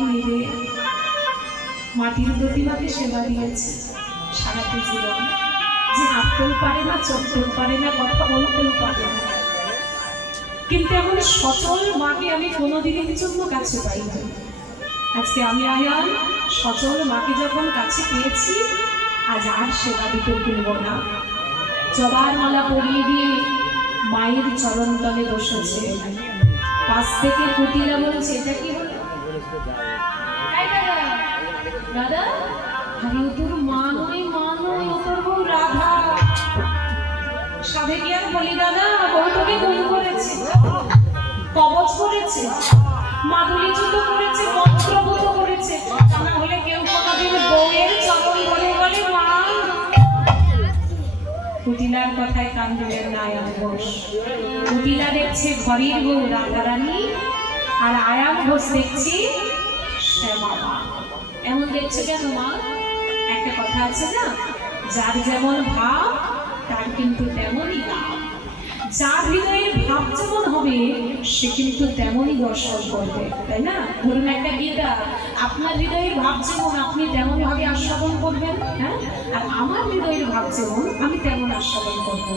পাইনি রে। মাটির প্রতিমাকে সেবা দিয়েছে সারাটি জীবন, যে হাঁটতেও পারে না, চলতেও পারে না, কথা বলতেও পারে না, কিন্তু এমন সচল মাকে আমি কোনোদিনের জন্য কাছে পাইনি। আজকে আমি আয়ান সচল মাকে যখন কাছে পেয়েছি, আজ আর সেবা দিতে ভুলব না। জবার মালা পরিয়ে দিয়ে মায়ের চরণ তলে বসেছে। পাশ থেকে কুটিলা বলছে, এটা কি হলো দাদা? আরে ও তোর মা নয়, মা নয়, ও তোর বউ রাধা। সাধে কি আর বলি দাদা, বউ তোকে গুণ করেছে, কবচ করেছে, মাদুলি জুতো করেছে, মন্ত্রভূত করেছে। না হলে কেউ কোনোদিন বউয়ের চরণ ধরে বলে মা। কুটিলার কথায় কান দিলেন না আয়ান ঘোষ। কুটিলা দেখছে ঘরের বউ রাধারানী, আর আয়ান ঘোষ দেখছি শ্যামা মা। এমন দেখছে কেন মা? একটা কথা আছে না, যার যেমন ভাব তার কিন্তু তেমনই দাম। যার হৃদয়ের ভাব যেমন হবে সে কিন্তু তেমনই দর্শন করবে, তাই না? ধরুন একটা গীতা, আপনার হৃদয়ের ভাব যেমন আপনি তেমন ভাবে আস্বাদন করবেন, হ্যাঁ, আর আমার হৃদয়ের ভাব যেমন আমি তেমন আস্বাদন করব।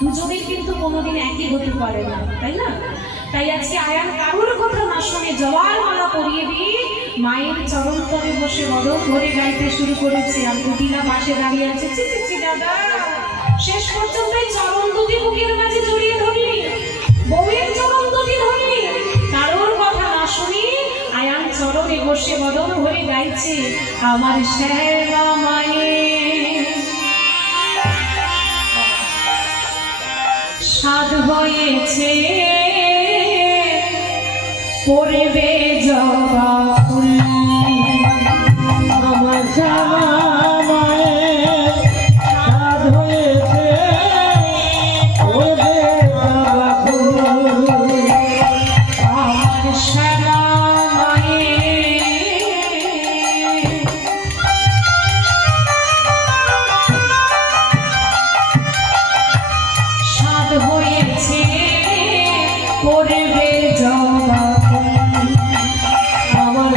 দুজনের কিন্তু কোনোদিন একই হতে পারে না, তাই না? তাই আজকে আয়ান কারোর কথা না শুনে জবার মালা পরিয়ে দিয়ে মায়ের চরণ তলে বসে বদন ধরে গাইতে শুরু করেছে। আর কুটিলা পাশে দাঁড়িয়ে আছে, চিচি দাদা, শেষ পর্যন্ত চরণ দুটি বুকের মাঝে জড়িয়ে ধরলি, বউয়ের চরণ দুটি ধরলি। কারোর কথা না শুনি আয়ান চরণে বসে বদন ধরে গাইছে, আমার শ্যামা মায়ের সাধ হয়েছে পড়বে জবা ফুল। আমার শ্যামা মায়ের সাধ হয়েছে পড়বে জবা ফুল। আমার শ্যামা মায়ের সাধ হয়েছে পড়বে জবা ফুল। আমার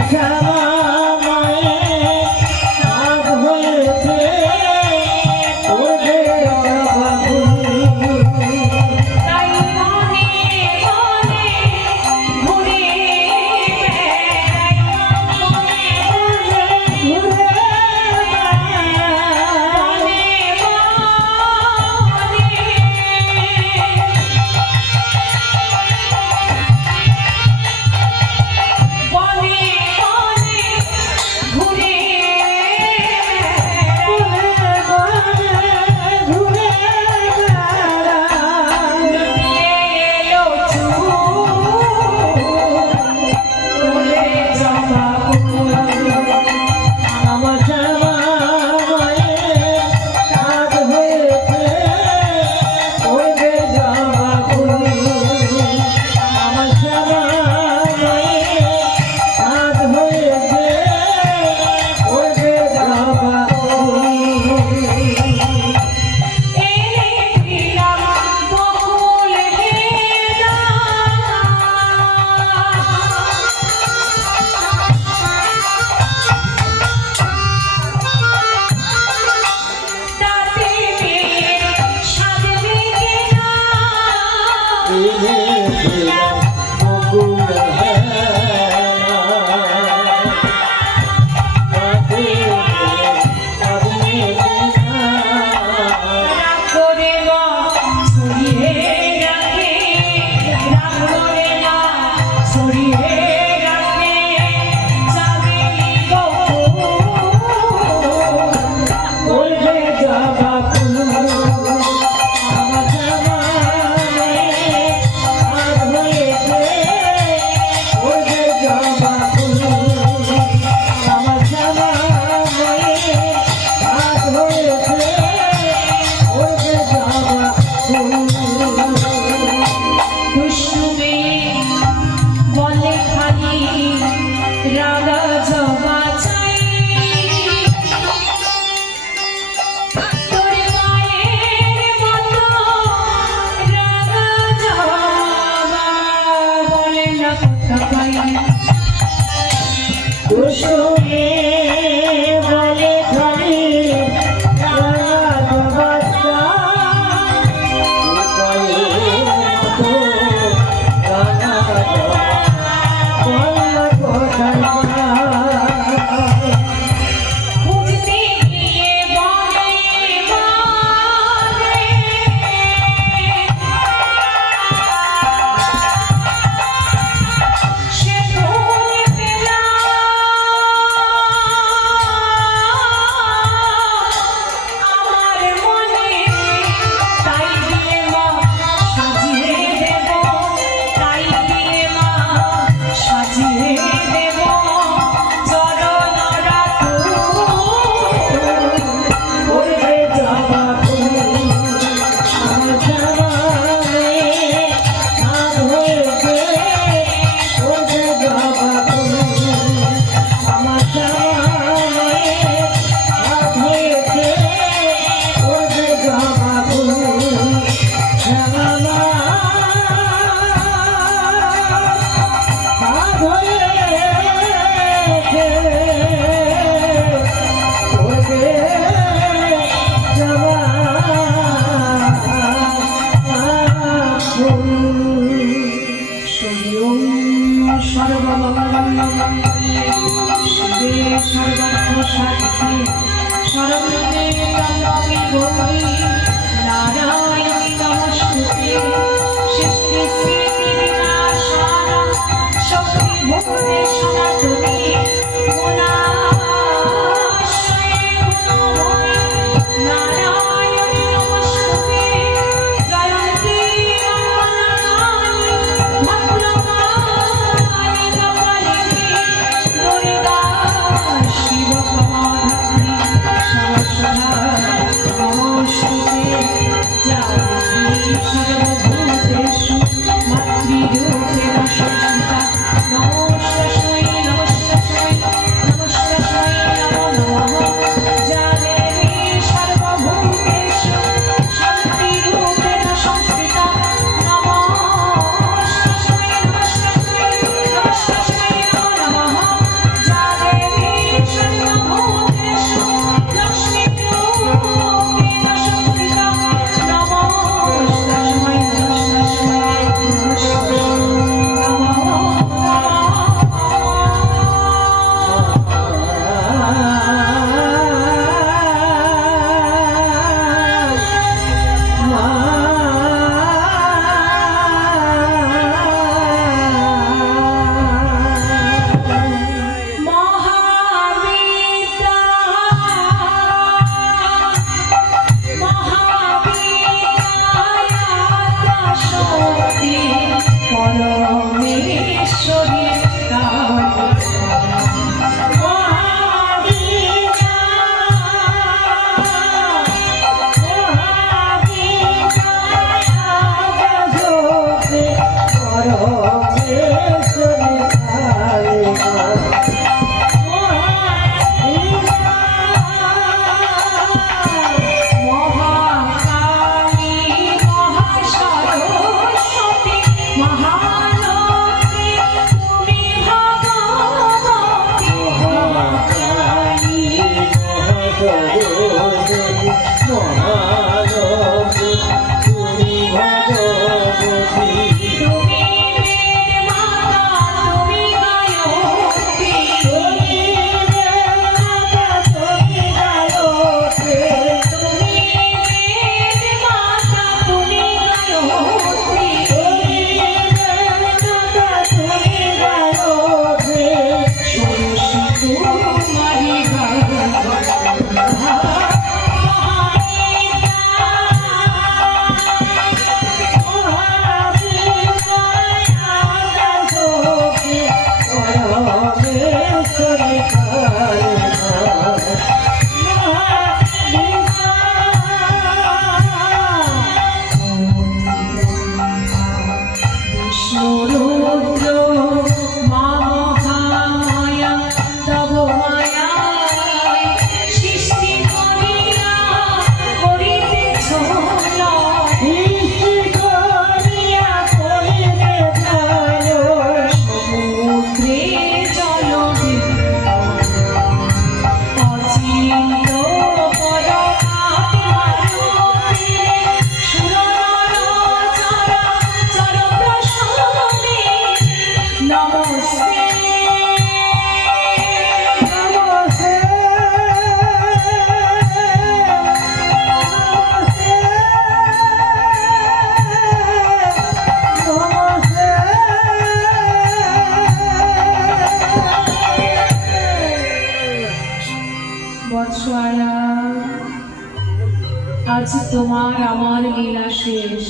আজ তোমার আমার লীলা শেষ,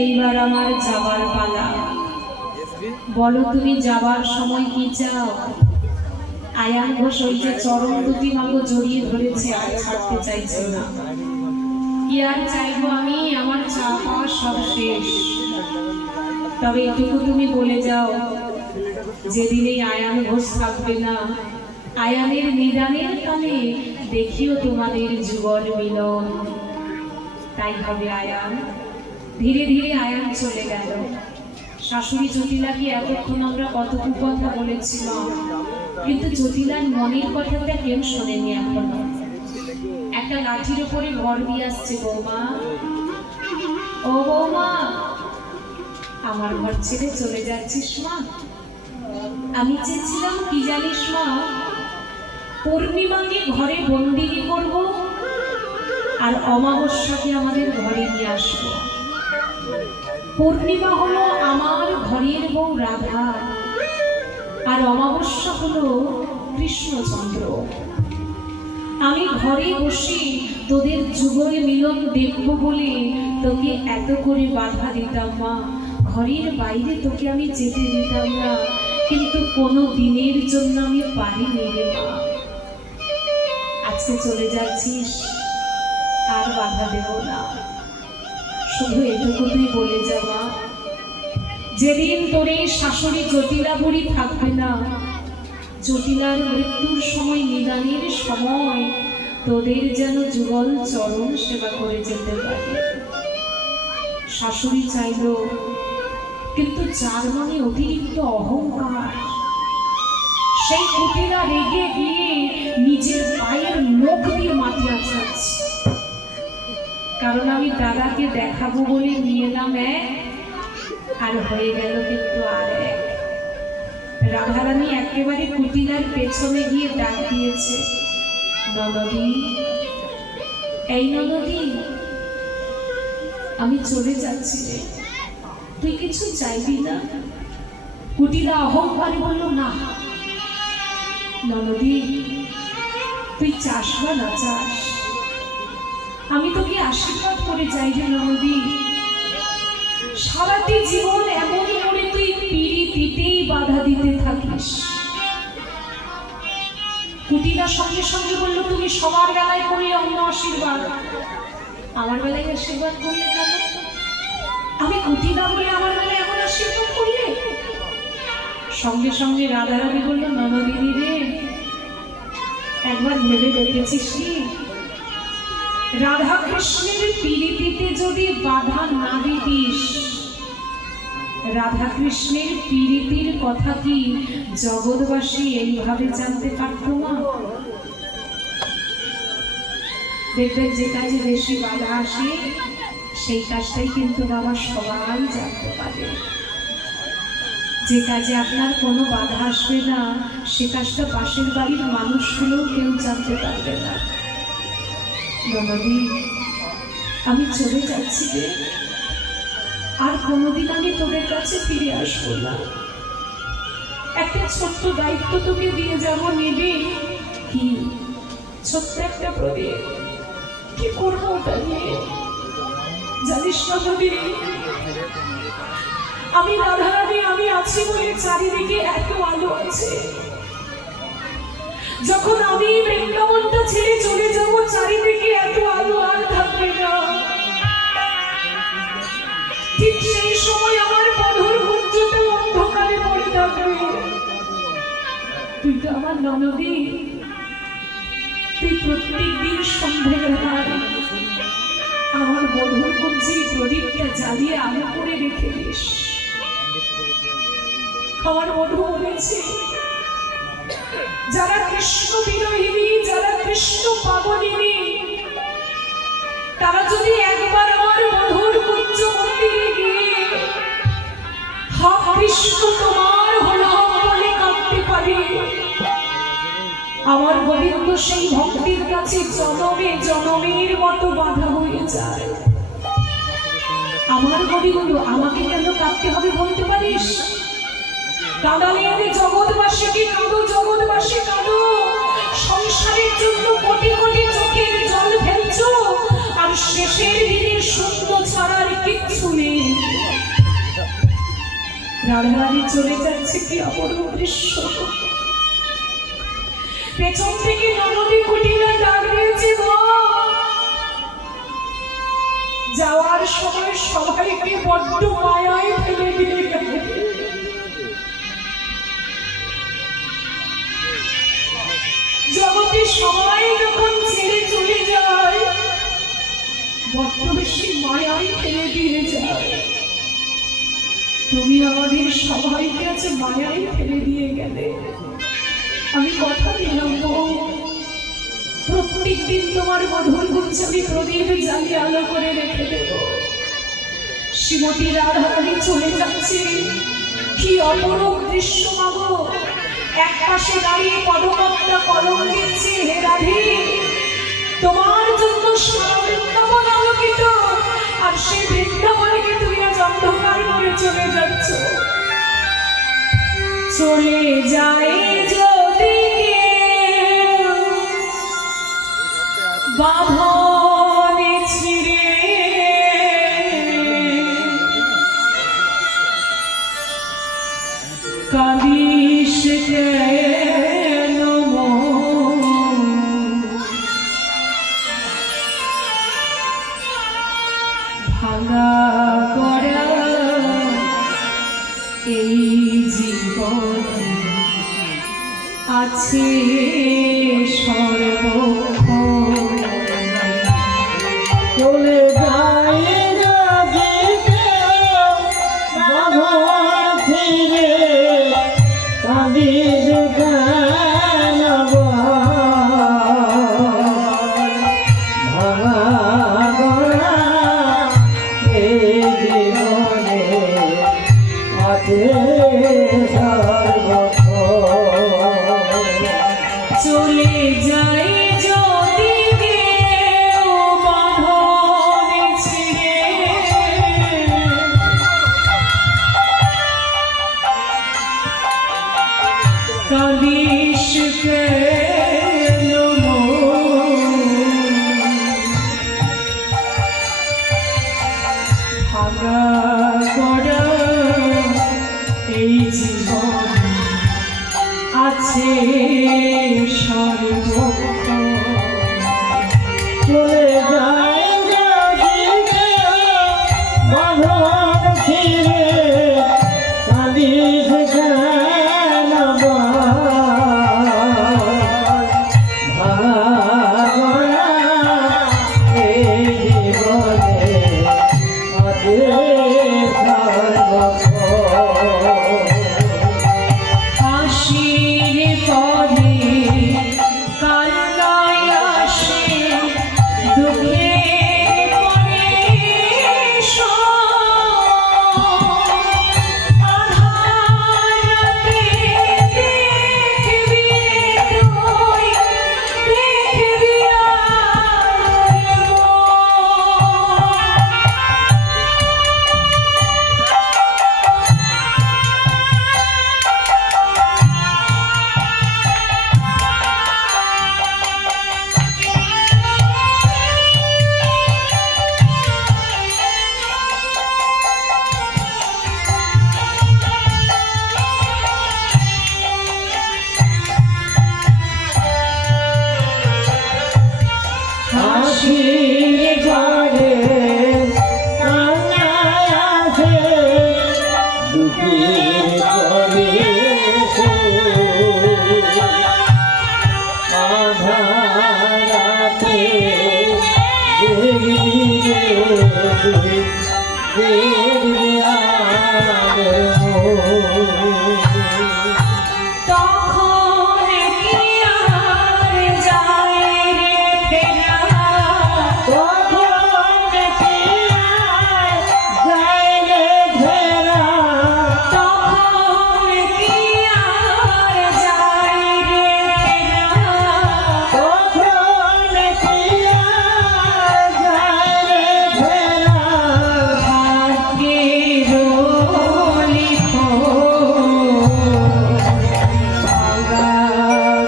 এইবার আমার যাবার পালা। বলো তুমি যাবার সময় কি চাও? আয়ান ঘোষ ওই যে চরণ দুটি মাগো জড়িয়ে ধরেছে, আর ছাড়তে চাইছে না। কি আর চাইবো আমি, আমার চা পাওয়া সব শেষ। তবে এটুকু তুমি বলে যাও, যেদিনেই আয়ান ঘোষ থাকবে না, আয়ানের নিদানের কালে দেখিও তোমাদের যুগল মিলন। তাই হবে আয়ান। ধীরে ধীরে আয়ান চলে গেল। শাশুড়ি জটিলাকে এতক্ষণ আমরা কতটুকু কথা বলেছিলাম, কিন্তু জটিলার মনের কথাটা কেউ শোনেনি এখনো। একটা লাঠির উপরে ভর দিয়ে আসছে, বৌমা ও বৌমা, আমার ঘর ছেড়ে চলে যাচ্ছিস মা? আমি চেয়েছিলাম কি জানিস মা, পূর্ণিমাকে ঘরে বন্দিনী করব, আর অমাবস্যাকে আমাদের ঘরে নিয়ে আসবো। পূর্ণিমা হলো আমার ঘরের বউ রাধা, আর অমাবস্যা হলো কৃষ্ণচন্দ্র। আমি ঘরে বসে তোদের যুগল মিলন দেখবো বলে তোকে এত করে বাধা দিতাম মা, ঘরের বাইরে তোকে আমি যেতে দিতাম না, কিন্তু কোনো দিনের জন্য আমি পারিনি রে মা। আজকে চলে যাচ্ছিস, আর বাধা দেব না। শুধু এটুকু তুই বলে যাওয়া, যেদিন তোর এই শাশুড়ি জটিলা বুড়ি থাকবে না, জটিলার মৃত্যুর সময়, নিদানের সময় তোদের যেন যুগল চরণ সেবা করে যেতে পারে। শাশুড়ি চাইল, কিন্তু যার মনে অতিরিক্ত অহংকার, সেই কুটিরা রেগে গিয়ে নিজের পায়ের নখ দিয়ে মাটি আছাড়ছে। কারণ আমি দাদাকে দেখাবো বলে নিয়ে এলাম এক, আর হয়ে গেল কিন্তু আর এক। রাধারানী একেবারে কুটিলার পেছনে গিয়ে ডাক দিয়েছে, ননদী, এই ননদী, আমি চলে যাচ্ছি রে, তুই কিছু চাইবি না? কুটিলা অহংকারে বলল, না ননদী, তুই চাস বা না চাস, আমি তোকে আশীর্বাদ করে যাই রে ননদী। সারাটি জীবন এমন করে তুই পিড়িতেই বাধা দিতে থাকিস। কুটিলা সঙ্গে সঙ্গে বলল, তুমি সবার বেলায় করলে অন্য আশীর্বাদ, আমার বেলায় আশীর্বাদ করলে কেন? আমি কুটিলা বলে আমার বেলায় এমন আশীর্বাদ করলে? সঙ্গে সঙ্গে রাধারানী বলল, ননদিনী রে, একবার ভেবে দেখেছিস কি, রাধা কৃষ্ণের পিড়িতে যদি বাধা না দিস, রাধা কৃষ্ণের পিড়িতির কথা কি জগৎবাসী এইভাবে জানতে পারত না? দেখবেন যে কাজে বেশি বাধা আসে, সেই কাজটাই কিন্তু বাবা সবাই জানতে পারে। যে কাজে আপনার কোনো বাধা আসবে না, সে কাজটা পাশের বাড়ির মানুষগুলোও কেউ জানতে পারবে না। ননদী, আমি চলে যাচ্ছি রে, আর কোনোদিন আমি তোদের কাছে ফিরে আসবো না। একটা ছোট্ট দায়িত্ব তোকে দিয়ে যাবো, নেবে কি? ছোট্ট একটা প্রদীপ, কি করবো ওটা নিয়ে? জানিস না নদী, আমি রাধারানী, আমি আছি বলে চারিদিকে এত আলো আছে। যখন আমি বৃন্দাবনটা ছেড়ে চলে যাব, চারিদিকে এত আলো আর থাকবে না। ঠিক সেই সময় আমার মধুর কুঞ্জটা অন্ধকারে পড়ে থাকবে। তুই তো আমার ননদী, তুই প্রত্যেক দিন সন্ধ্যেবেলায় আমার মধুর কুঞ্জে প্রদীপটা জ্বালিয়ে আলো করে রেখে দিস। আমার মধু বলেছে, যারা কৃষ্ণ বিরোহিনী, যারা কৃষ্ণ পাবনিনী, তারা যদি একবার আমার মধুর কুঞ্জ মন্দিরে গিয়ে হা কৃষ্ণ তোমার হলাম বলে কাঁদতে পারে, আমার গোবিন্দ সেই ভক্তির কাছে জনমে জনমের মতো বাধা হয়ে যায়। আমার গোবিন্দ আমাকে কেন কাঁদতে হবে বলতে পারিস? কাঁদালে জগৎবাসীকে কাঁদো, জগৎবাসী কাঁদো। সংসারের জন্য কোটি কোটি চোখের জল ফেলছো, আর শেষের দিনে শূন্য ছাড়ার কিচ্ছু নেই। রাধারানী চলে যাচ্ছে, কি অপূর্ব দৃশ্য। পেছন থেকে ননদী কুটিলা ডাক দিয়েছে, যাওয়ার সময় সবাইকে বড্ড মায়ায় ফেলে দিয়ে গেল। জগতে সবাই যখন ছেড়ে চলে যায়, বড্ড বেশি মায়ায় ফেলে দিয়ে যায়। তুমি আমাদের সবাইকে আছে মায়ায় ফেলে দিয়ে গেলে। আমি কথা দিলাম, প্রত্যেক দিন তোমার মধুর গুঞ্জে আমি প্রদীপ জ্বালিয়ে আলো করে রেখে দেব। শ্রীমতী রাধারানী চলে যাচ্ছে, কি অপরূপ দৃশ্য মাগো। এক পাশে দাঁড়িয়ে পদকর্তা কলম দিচ্ছে, হে রাধে, তোমার জন্য সারা বৃন্দাবন আলোকিত, আর সেই বৃন্দাবনকে তুমি আজ অন্ধকার করে চলে যাচ্ছ। চলে যায় যদি বাঁধনে ছিঁড়ে, কাঁদিস কেন? ভাঙা করা এই জীবন আছে সর্বক্ষণ চলে যায় যদি কেউ বাঁধন ছিঁড়ে কাঁদিস কেন ভাঙা গড়া এই জীবনে আছে চলে যাই যদি কেউ বাঁধন ছিঁড়ে কাঁদিস কেন ভাঙা করা এই জীবন আছে সর্বক্ষণ চলে যায় যদি কেউ বাঁধন ছিঁড়ে কাঁদিস কেন ভাঙা গড়া এই জীবনে আছে সর্বক্ষণ হাসির পরে কান্নায় আসে দুঃখের পরে আধার রাতে দেখবি তুই দেখবি হাসির ঘরে কান্নায় আসে দুঃখের পরে আধারাতে দেখবি দেখবি আর তখন কি আর যায় রে ফেরা তখন কি আর যায় রে ফেরা তখন কি আর যায় রে ফেরা তখন কি আর যায় রে ফেরা ভাগ্যের লিখো ভাঙা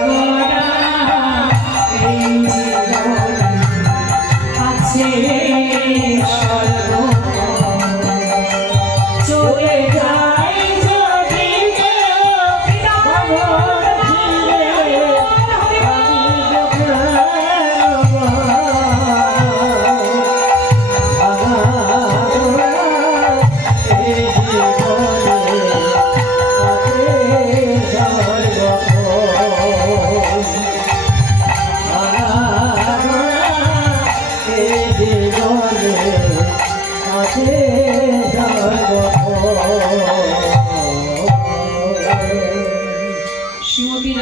গড়া এই জীবন আছে সর্বক্ষণ চলে যাই যদি কেউ বাঁধন ছিঁড়ে কাঁদিস শ্রীমতী